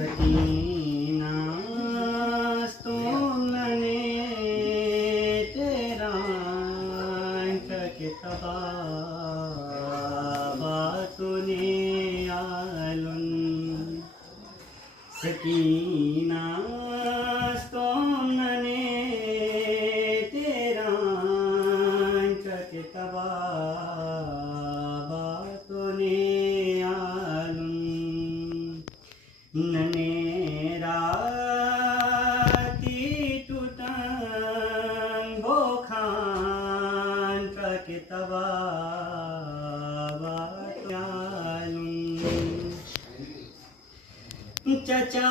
सकीना स्तोलने तेरा कितबा बातुने आलुन सकीना स्तोलने तेरा कितबा बातुने आलुन ननेराती टूटन बोखान कितबा बातुन चचा